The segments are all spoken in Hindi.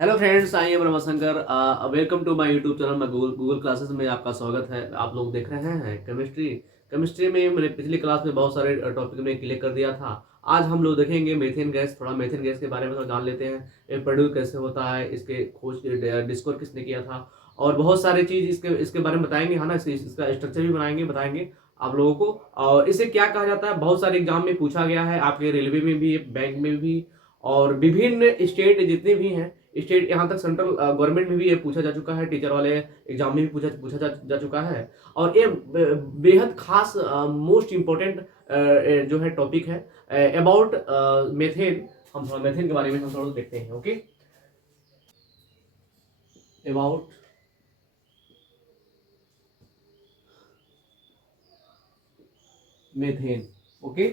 Hello friends, I am Ramashankar. Welcome to my YouTube channel. मैं गूगल क्लासेस में आपका स्वागत है। आप लोग देख रहे हैं केमिस्ट्री। केमिस्ट्री में मैंने पिछली क्लास में बहुत सारे टॉपिक में क्लियर कर दिया था। आज हम लोग देखेंगे मीथेन गैस। थोड़ा मीथेन गैस के बारे में थोड़ा जान लेते हैं। ये प्रोड्यूस कैसे होता है, इसके खोज डिस्कवर किसने किया था, और बहुत सारी चीज़ इसके इसके बारे में बताएंगे, है ना। इसका स्ट्रक्चर भी बनाएंगे, बताएंगे आप लोगों को। और इसे क्या कहा जाता है, बहुत सारे एग्जाम में पूछा गया है, आपके रेलवे में भी, बैंक में भी, और विभिन्न स्टेट जितने भी हैं, स्टेट यहाँ तक सेंट्रल गवर्नमेंट में भी ये पूछा जा चुका है। टीचर वाले एग्जाम में भी पूछा जा चुका है। और ये बेहद खास मोस्ट इम्पोर्टेंट जो है टॉपिक है अबाउट मेथेन। हम थोड़ा मेथेन के बारे में हम थोड़ा देखते हैं। Okay, about methane. ओके,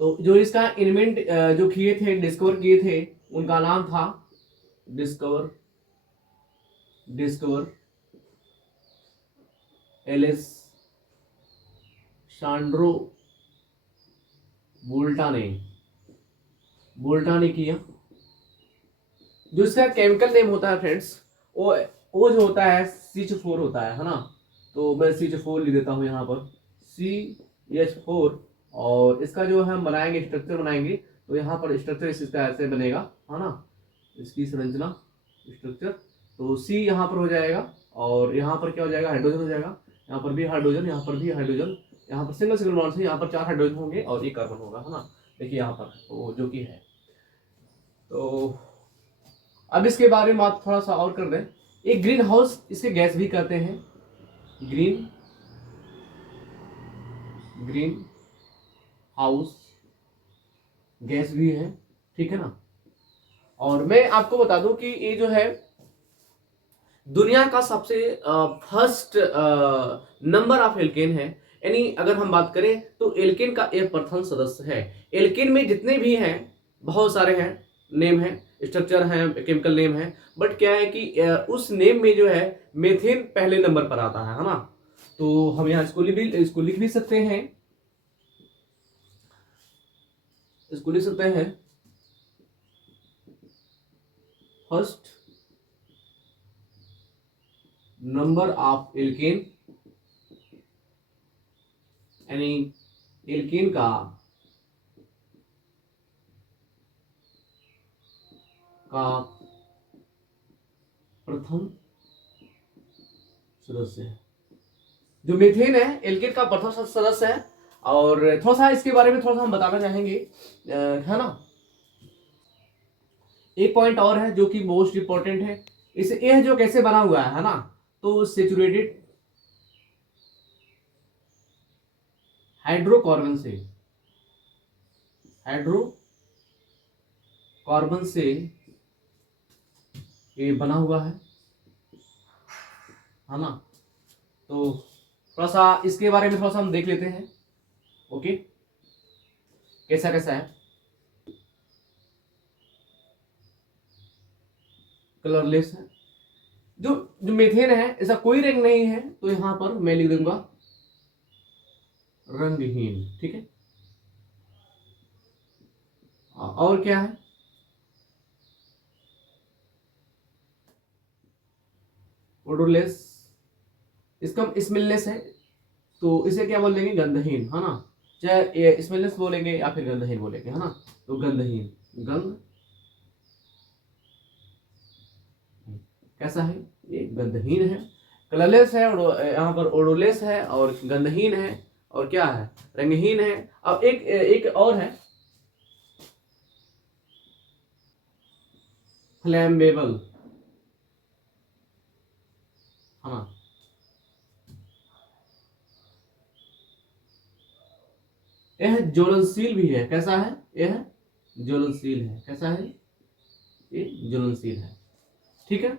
तो जो इसका इन्वेंट जो किए थे, डिस्कवर किए थे, उनका नाम था डिस्कवर डिस्कवर एलिस शांड्रो वोल्टा ने किया। जो इसका केमिकल नेम होता है फ्रेंड्स, वो जो होता है CH4 होता है ना। तो मैं CH4 लिख देता हूँ यहाँ पर, CH4। और इसका जो हम बनाएंगे, स्ट्रक्चर बनाएंगे, तो यहाँ पर स्ट्रक्चर इसका ऐसे बनेगा, है ना। इसकी संरचना, स्ट्रक्चर, तो C यहाँ पर हो जाएगा, और यहाँ पर क्या हो जाएगा, हाइड्रोजन हो जाएगा। यहाँ पर भी हाइड्रोजन, यहाँ पर भी हाइड्रोजन, यहाँ पर सिंगल सिंगल बॉन्ड से यहाँ पर 4 हाइड्रोजन होंगे और 1 कार्बन होगा, है ना। देखिए यहाँ पर वो जो कि है। तो अब इसके बारे में आप थोड़ा सा और कर दें। एक ग्रीन हाउस इसके गैस भी कहते हैं, ग्रीन ग्रीन हाउस गैस भी है, ठीक है ना। और मैं आपको बता दूं कि ये जो है दुनिया का सबसे फर्स्ट नंबर ऑफ एल्केन है। यानी अगर हम बात करें तो एल्केन का एक प्रथम सदस्य है। एल्केन में जितने भी हैं, बहुत सारे हैं, नेम है, स्ट्रक्चर है, केमिकल नेम है, बट क्या है कि उस नेम में जो है मेथेन पहले नंबर पर आता है ना। तो हम यहाँ इसको लिख भी सकते हैं, फर्स्ट नंबर ऑफ एल्केन, यानी एल्केन का प्रथम सदस्य है। जो मीथेन है एल्केन का प्रथम सदस्य है। और थोड़ा सा इसके बारे में थोड़ा सा हम बताना चाहेंगे, है ना। एक पॉइंट और है जो कि मोस्ट इंपॉर्टेंट है। इसे यह जो कैसे बना हुआ है ना, तो सेचुरेटेड हाइड्रोकार्बन से ये बना हुआ है ना। तो थोड़ा सा इसके बारे में थोड़ा सा हम देख लेते हैं। ओके, कैसा कैसा है। कलरलेस है। जो जो मीथेन है, ऐसा कोई रंग नहीं है, तो यहां पर मैं लिख दूंगा रंगहीन, ठीक है। और क्या है, ओडोरलेस। इसका स्मेललेस है, तो इसे क्या बोल देंगे, गंधहीन, है ना। चाहे स्मेललेस बोलेंगे या फिर गंधहीन बोलेंगे, है ना। तो गंधहीन, गंध कैसा है, ये गंधहीन है। कलरलेस है, यहाँ पर ओडोलेस है, और गंधहीन है, और क्या है, रंगहीन है। अब एक एक और है, फ्लैमेबल, है ना। यह ज्वलनशील भी है। कैसा है, यह ज्वलनशील है। कैसा है, ये ज्वलनशील है, ठीक है।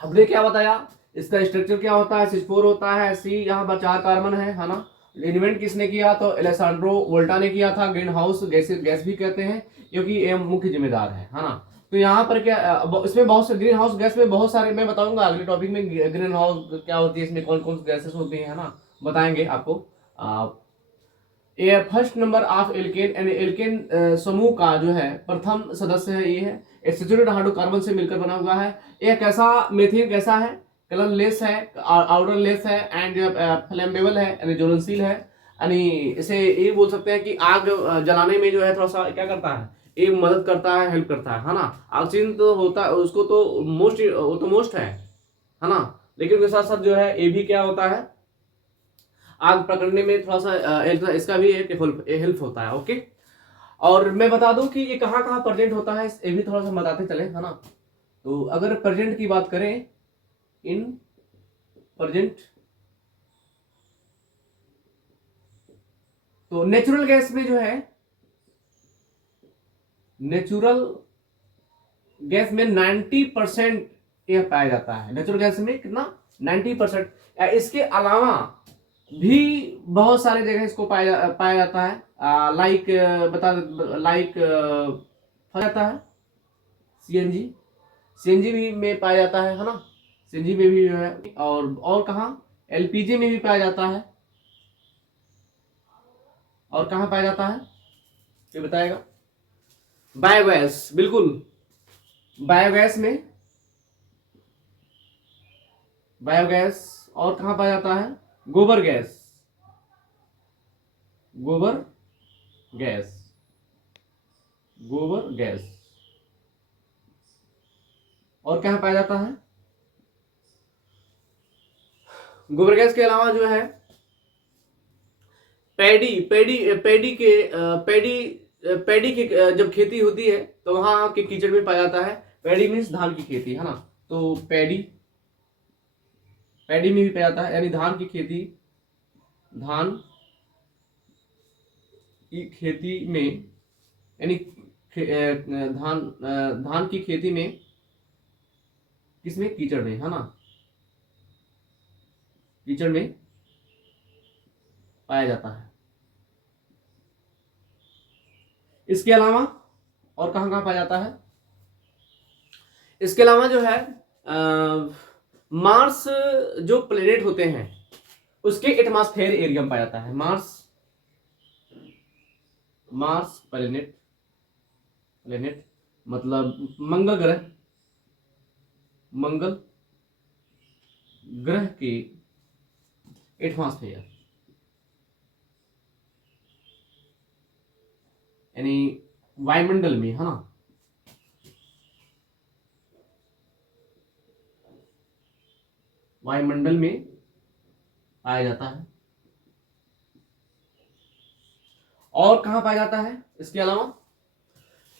हमने क्या बताया, इसका स्ट्रक्चर क्या होता है, C4 होता है, C यहाँ पर 4 कार्बन है ना। इन्वेंट किसने किया, तो एलेसांड्रो वोल्टा ने किया था। ग्रीन हाउस गैस भी कहते हैं, क्योंकि ये मुख्य जिम्मेदार है ना। तो यहाँ पर क्या, इसमें बहुत से ग्रीन हाउस गैस में बहुत सारे, मैं बताऊंगा अगले टॉपिक में ग्रीन हाउस क्या होती है, इसमें कौन कौन सी गैसेस होती है ना, बताएंगे आपको। ये फर्स्ट नंबर ऑफ एल्केन यानी एल्केन समूह का जो है प्रथम सदस्य है, ये है। एक सैचुरेटेड हाइड्रोकार्बन से मिलकर बना हुआ है। ये कैसा मीथेन कैसा है, कलरलेस है, आउडरलेस है एंड फ्लेमेबल है यानी ज्वलनशील है। यानी इसे ये बोल सकते हैं कि आग जलाने में जो है थोड़ा सा क्या करता है, ये मदद करता है, हेल्प करता है ना। ऑक्सीजन तो होता है उसको तो मोस्ट, वो तो मोस्ट है ना, लेकिन उसके साथ साथ जो है ये भी क्या होता है, आग पकड़ने में थोड़ा सा इसका भी एक हेल्प होता है। ओके, और मैं बता दूं कि ये कहाँ कहाँ प्रेजेंट होता है, ये भी थोड़ा सा बताते चले, है ना। तो अगर प्रेजेंट की बात करें, इन प्रेजेंट, तो नेचुरल गैस में जो है, नेचुरल गैस में 90% यह पाया जाता है। नेचुरल गैस में कितना, 90%। इसके अलावा भी बहुत सारे जगह इसको पाया जाता है। लाइक लाइक जाता है सीएनजी, सीएनजी भी में पाया जाता है ना, सीएनजी में भी है। और कहाँ, एलपीजी में भी पाया जाता है। और कहाँ पाया जाता है ये बताएगा, बायोगैस, बिल्कुल बायोगैस में, बायोगैस। और कहाँ पाया जाता है, गोबर गैस, गोबर गैस, गोबर गैस। और कहाँ पाया जाता है, गोबर गैस के अलावा जो है पैडी पैडी पैडी के पैडी पैडी की जब खेती होती है तो वहां के कीचड़ में पाया जाता है। पैडी मीन्स धान की खेती, है ना। तो पैडी, पैडी में भी पाया जाता है, यानी धान की खेती, धान की खेती में, यानी धान की खेती में, किसमें, कीचड़ में, है ना, कीचड़ में पाया जाता है। इसके अलावा और कहाँ कहाँ पाया जाता है, इसके अलावा जो है मार्स जो प्लेनेट होते हैं उसके एटमॉस्फेयर एरिया में पाया जाता है। मार्स, मार्स प्लेनेट, प्लेनेट मतलब मंगल ग्रह, मंगल ग्रह के एटमॉस्फेयर यानी वायुमंडल में, है ना, वायुमंडल में पाया जाता है। और कहाँ पाया जाता है इसके अलावा,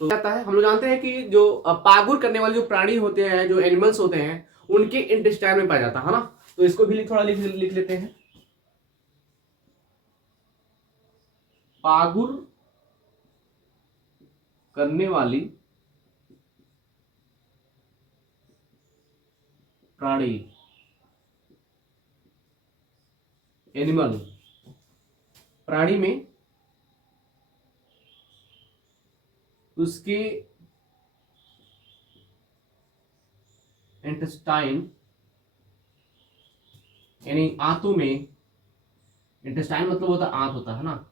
तो जाता है, हम लोग जानते हैं कि जो पागुर करने वाले जो प्राणी होते हैं, जो एनिमल्स होते हैं, उनके इंटेस्टाइन में पाया जाता है ना। तो इसको भी थोड़ा लिख लेते हैं, पागुर करने वाली प्राणी, एनिमल, प्राणी में उसके इंटेस्टाइन यानी आंतों में, इंटेस्टाइन मतलब होता है आंत होता है ना,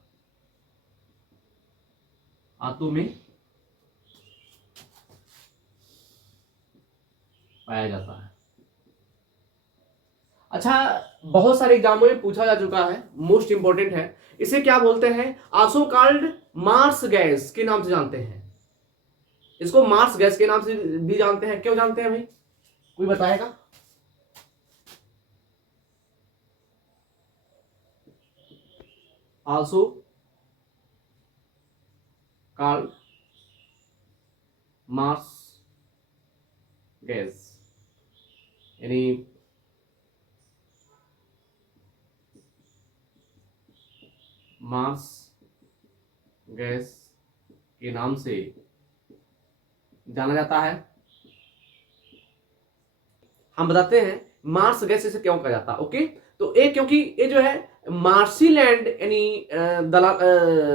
आंतों में पाया जाता है। अच्छा, बहुत सारे एग्जामों में पूछा जा चुका है, मोस्ट इंपॉर्टेंट है। इसे क्या बोलते हैं, आल्सो कॉल्ड मार्स गैस के नाम से जानते हैं। इसको मार्स गैस के नाम से भी जानते हैं। क्यों जानते हैं भाई, कोई बताएगा? आल्सो कॉल्ड मार्स गैस यानी मार्स गैस के नाम से जाना जाता है। हम बताते हैं मार्स गैस इसे क्यों कहा जाता है। ओके, तो एक क्योंकि ये जो है मार्सी लैंड यानी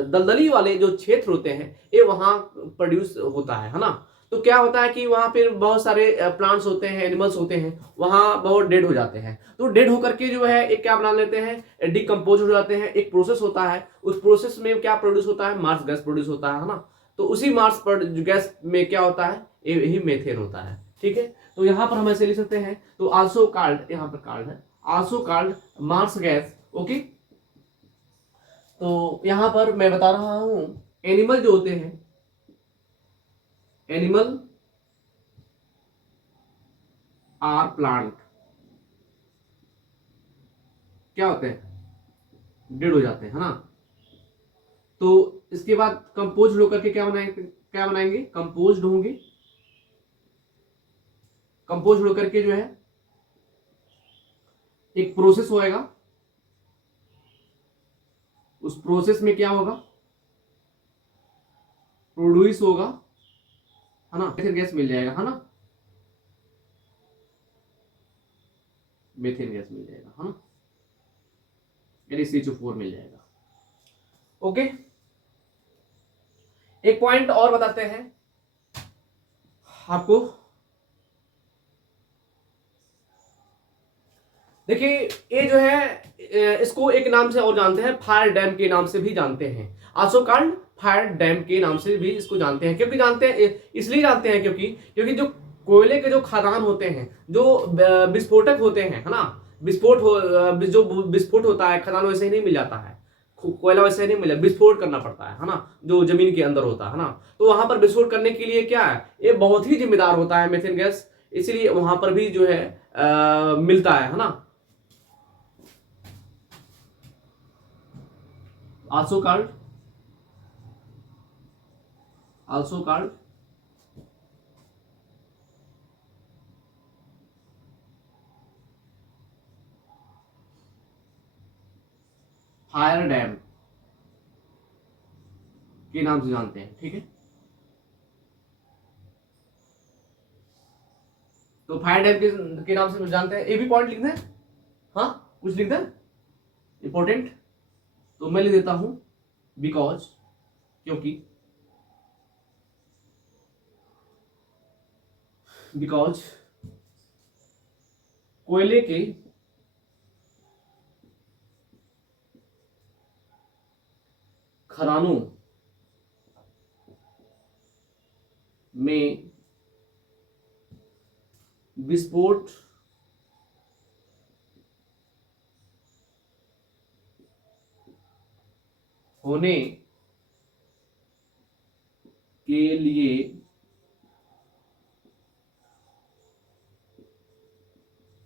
दलदली वाले जो क्षेत्र होते हैं ये वहां प्रोड्यूस होता है ना। तो क्या होता है कि वहां पर बहुत सारे प्लांट्स होते हैं, एनिमल्स होते हैं, वहां बहुत डेड हो जाते हैं। तो डेड होकर के जो है एक क्या बना लेते हैं, डिकम्पोज हो जाते हैं। एक प्रोसेस होता है, उस प्रोसेस में क्या प्रोड्यूस होता है, मार्स गैस प्रोड्यूस होता है ना। तो उसी मार्स पर गैस में क्या होता है, यही मेथेन होता है। ठीक है, तो यहां पर हम ऐसे लिख सकते हैं, तो आल्सो कॉल्ड, यहां पर कॉल्ड है, also called marsh gas. Okay, तो यहां पर मैं बता रहा हूं, एनिमल जो होते हैं, एनिमल आर प्लांट क्या होते हैं, डेड हो जाते हैं, है ना। तो इसके बाद कंपोज होकर के क्या बनाएंगे, क्या बनाएंगे, कंपोज होंगे। कंपोज होकर के जो है एक प्रोसेस होएगा, उस प्रोसेस में क्या होगा, प्रोड्यूस होगा, है ना, मेथेन गैस मिल जाएगा, है ना, मेथेन गैस मिल जाएगा, है ना, यानी CH4 मिल जाएगा। ओके, एक पॉइंट और बताते हैं आपको। देखिए, ये जो है इसको एक नाम से और जानते हैं, फायर डैम के नाम से भी जानते हैं। आल्सो कॉल्ड फायर डैम के नाम से भी इसको जानते हैं। क्योंकि जानते हैं, इसलिए जानते हैं क्योंकि जो कोयले के जो खदान होते हैं, जो विस्फोटक होते हैं, है ना, जो विस्फोट होता है, खदान वैसे ही नहीं मिल जाता है, कोयला वैसे ही नहीं मिला, विस्फोट करना पड़ता है ना, जो जमीन के अंदर होता है ना। तो वहां पर विस्फोट करने के लिए क्या है, ये बहुत ही जिम्मेदार होता है मेथेन गैस, इसलिए वहां पर भी जो है मिलता है ना। also called also called fire dam के नाम से जानते हैं। ठीक है, तो फायर डैम के नाम से जानते हैं। ये भी पॉइंट लिख दें, हाँ कुछ लिख दें इंपॉर्टेंट, तो मैं लिख देता हूं बिकॉज, क्योंकि, बिकॉज कोयले के खदानों में विस्फोट होने के लिए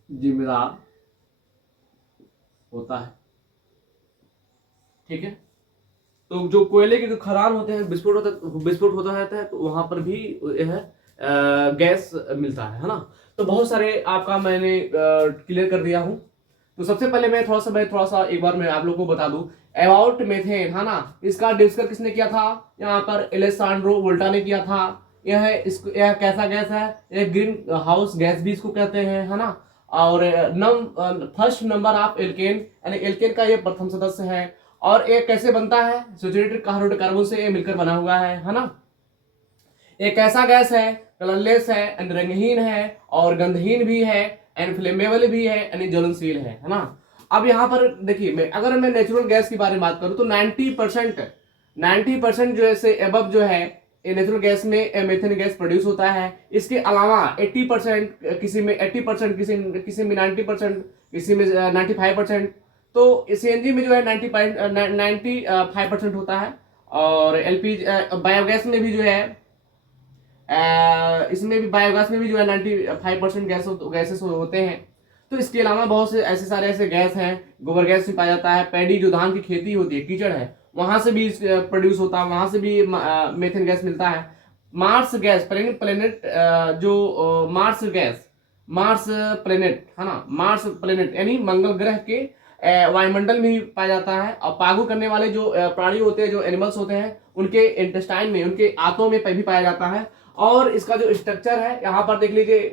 जिम्मेदार होता है। ठीक है, तो जो कोयले के जो खदान होते हैं, विस्फोट होता रहता है, तो वहां पर भी यह गैस मिलता है ना। तो बहुत सारे आपका मैंने क्लियर कर दिया हूं। तो सबसे पहले मैं थोड़ा सा एक बार मैं आप लोगों को बता दूं अबाउट मेथेन, है ना। इसका डिस्कस किसने किया था, यहाँ पर एलेसांड्रो वोल्टा ने किया था। यह कैसा गैस है, यह ग्रीन हाउस गैस भी इसको कहते हैं, है ना। और फर्स्ट नंबर ऑफ एल्केन, यानी एल्केन का ये प्रथम सदस्य है। और ये कैसे बनता है, सैचुरेटेड हाइड्रोकार्बन से ये मिलकर बना हुआ है ना। एक ऐसा गैस है, कलरलेस है एंड रंगहीन है और गंधहीन भी है एंड फ्लेमेबल भी है यानी ज्वलनशील है ना। अब यहाँ पर देखिए, अगर मैं नेचुरल गैस की बारे में बात करूं तो 90% जो है से एबव जो है ये नेचुरल गैस में मेथेन गैस प्रोड्यूस होता है। इसके अलावा 80%, किसी में 80%, किसी में 90%, किसी में 95%। तो CNG में जो है 95% होता है। और LPG बायोगैस में भी जो है इसमें भी, बायोगैस में भी जो है 95% गैसेस होते हैं। तो इसके अलावा बहुत से ऐसे गैस हैं, गोबर गैस भी पाया जाता है। पैडी जो धान की खेती होती है, कीचड़ है, वहां से भी प्रोड्यूस होता है, वहां से भी मेथेन गैस मिलता है। मार्स गैस, प्लेनेट जो मार्स गैस, मार्स प्लेनेट, है ना, मार्स प्लेनेट यानी मंगल ग्रह के वायुमंडल में भी पाया जाता है। और पागु करने वाले जो प्राणी होते हैं, जो एनिमल्स होते हैं, उनके इंटेस्टाइन में, उनके आंतों में भी पाया जाता है। और इसका जो स्ट्रक्चर है यहाँ पर देख लीजिए,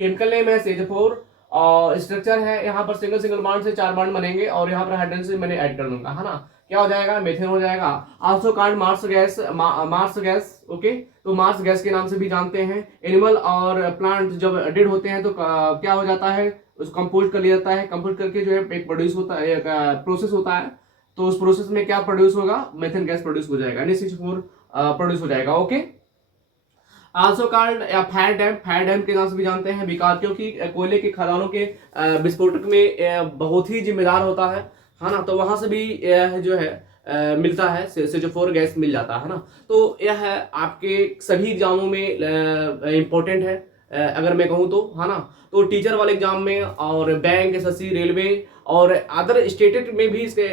केमिकल नेम है CH4 और स्ट्रक्चर है यहाँ पर सिंगल बॉन्ड से 4 बॉन्ड बनेंगे और यहाँ पर हाइड्रोजन से मैंने ऐड कर दूंगा, है ना। क्या हो जाएगा, मेथेन हो जाएगा। Also called marsh gas, marsh gas, okay. तो मार्स गैस के नाम से भी जानते हैं। एनिमल और प्लांट जब डेड होते हैं तो क्या हो जाता है, उसको कंपोस्ट कर लिया जाता है। कंपोस्ट करके जो है एक प्रोड्यूस होता है, एक प्रोसेस होता है। तो उस प्रोसेस में क्या प्रोड्यूस होगा, मेथेन गैस प्रोड्यूस हो जाएगा, NH4 प्रोड्यूस हो जाएगा, ओके। आल्सो कॉल्ड या फायर डैम, फायर डैम के नाम से भी जानते हैं, बिकॉज क्योंकि कोयले के खदानों के विस्फोटक में बहुत ही जिम्मेदार होता है ना। तो वहां से भी जो है मिलता है, CO4 गैस मिल जाता है ना। तो यह आपके सभी एग्जामों में इंपॉर्टेंट है, अगर मैं कहूँ तो, है ना। तो टीचर वाले एग्जाम में और बैंक, SSC, रेलवे और अदर स्टेटेड में भी इसके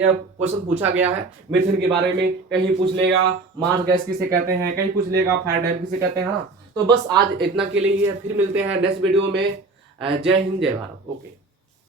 यह क्वेश्चन पूछा गया है। मिथेन के बारे में कहीं पूछ लेगा, मार्स गैस किसे कहते हैं, कहीं पूछ लेगा फायर डैम किसे कहते हैं, है ना। तो बस आज इतना के लिए ही है, फिर मिलते हैं नेक्स्ट वीडियो में। जय हिंद, जय भारत, ओके।